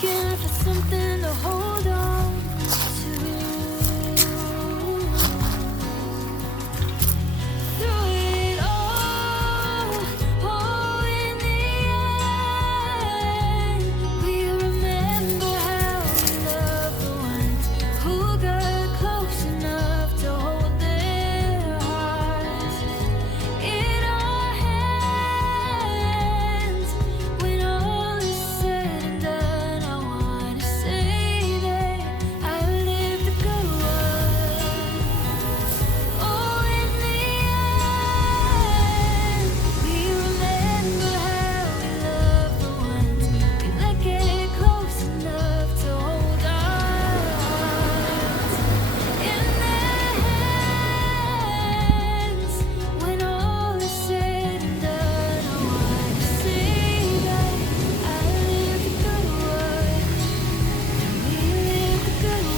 looking for something to hold on to. Through it all, oh, in the end, we remember how we loved the ones who got close enough to hold their hearts in our hands. When all is said and done, I wanna say that I lived a good one. Oh, in the end, we remember how we loved the ones we let get close enough to hold our hearts in their hands. When all is said and done, I wanna say that I lived a good one. We lived a good one.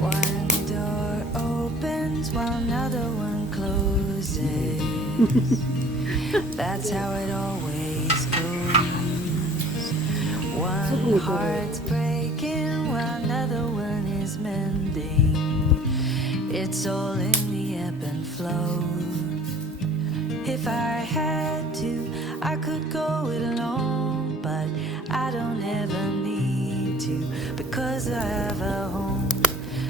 One door opens while another one closes. That's how it always goes. One heart's breaking while another one is mending. It's all in the ebb and flow. If I had to, I could go it alone, but I don't ever need to, because I have a home,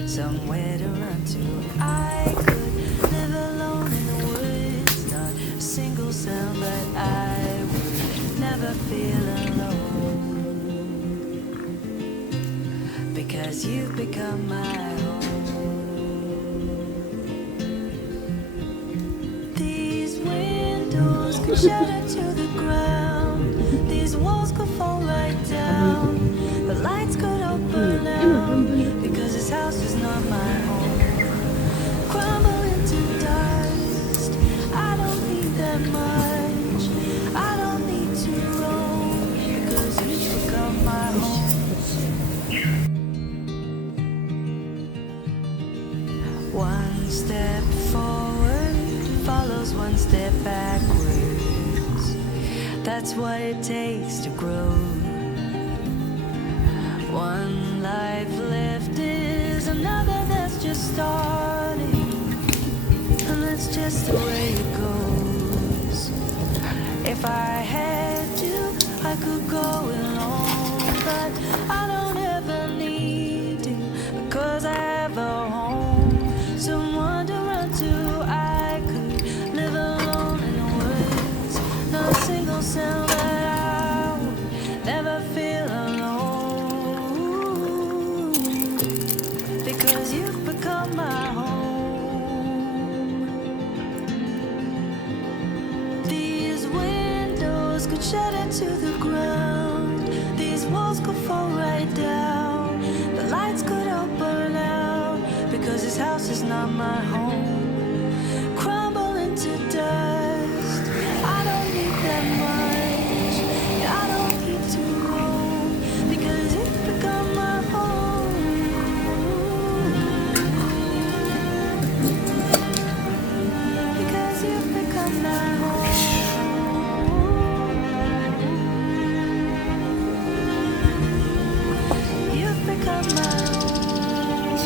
somewhere to run to. I could live alone in the woods, not a single sound, but I would never feel alone, because you've become my home. These windows could shatter to the ground, these walls could fall right down, the lights could all burn out, because this house is not my home. Crumble into dust, I don't need that much, I don't need to roam, because you've become my home. One step forward follows one step backwards. That's what it takes to grow. One life left is another that's just starting, and that's just the way it goes. If I had to, I could go alone, but I don't ever need to, because I have a home, someone to run to. I could live alone in the woods, not a single sound, but I would never feel alone, because you've become my home. These windows could shatter to the ground, these walls could fall right down, the lights could all burn out, because this house is not my home. Crumble into dust, I don't need that much, I don't need to roam, because you've become my home. Because you've become my home. You've become my home.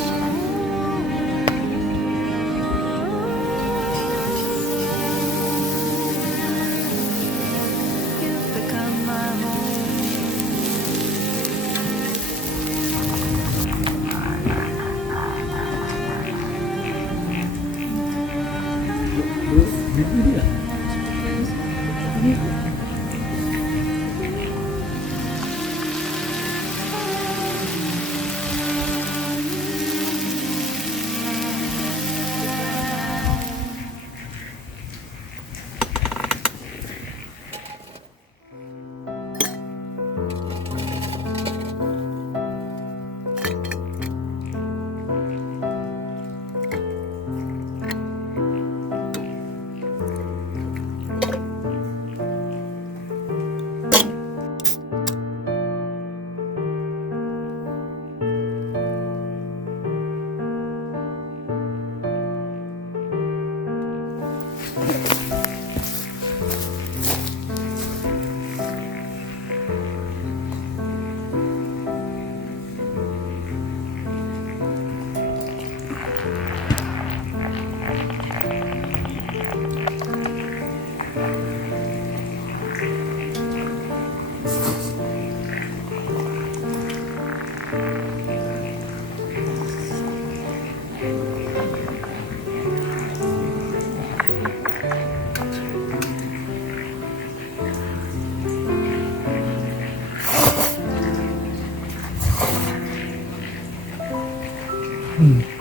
うん。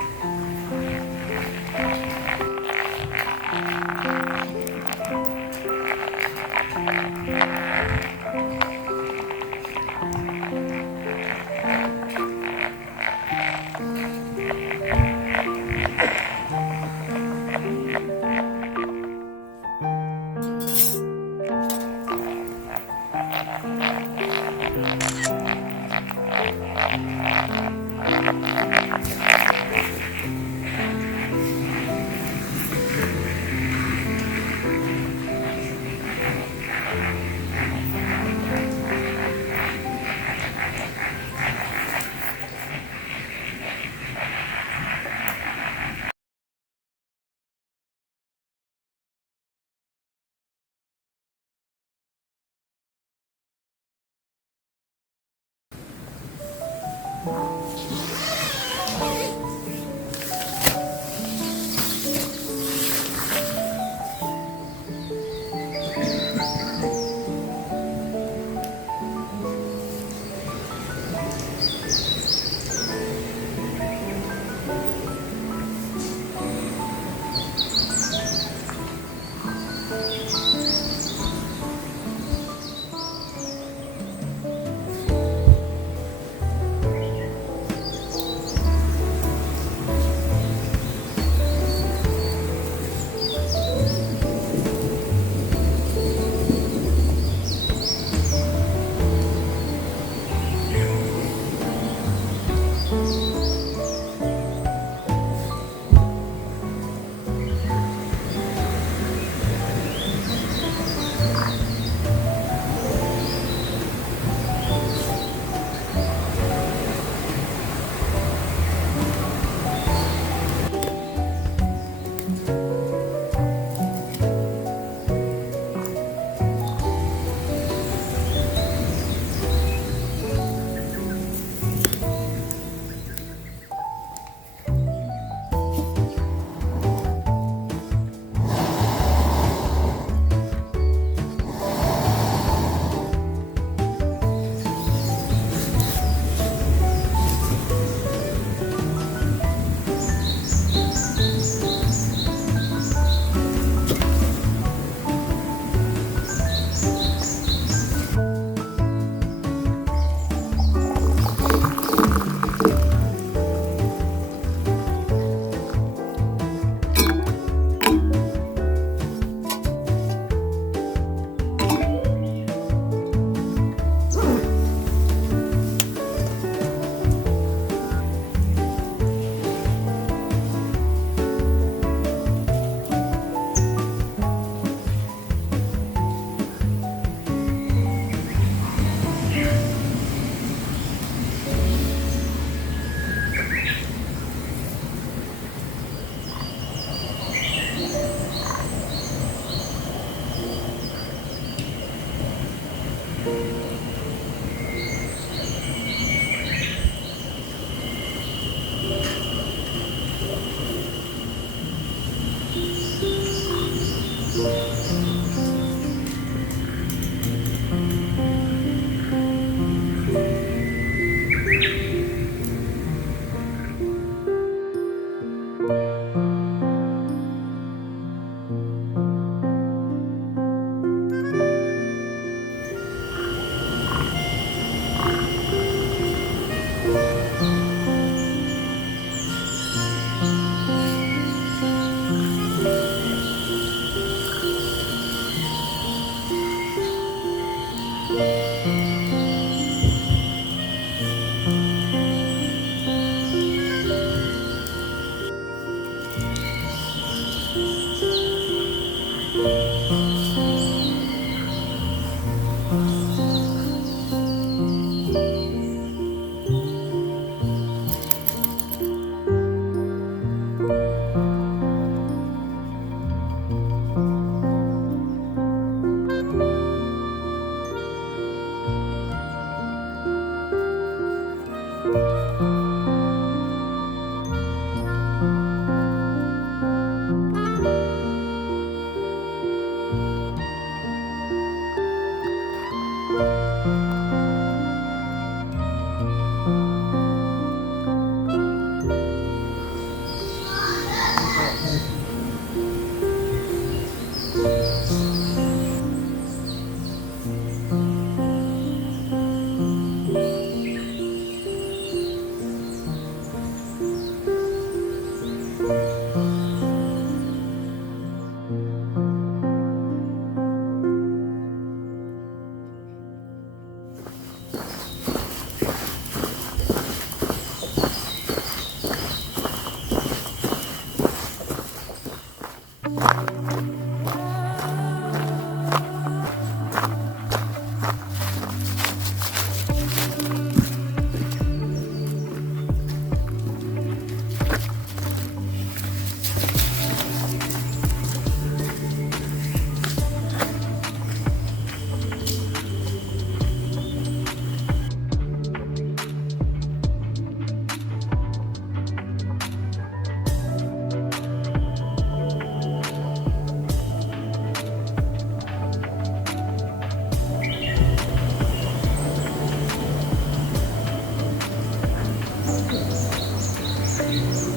す。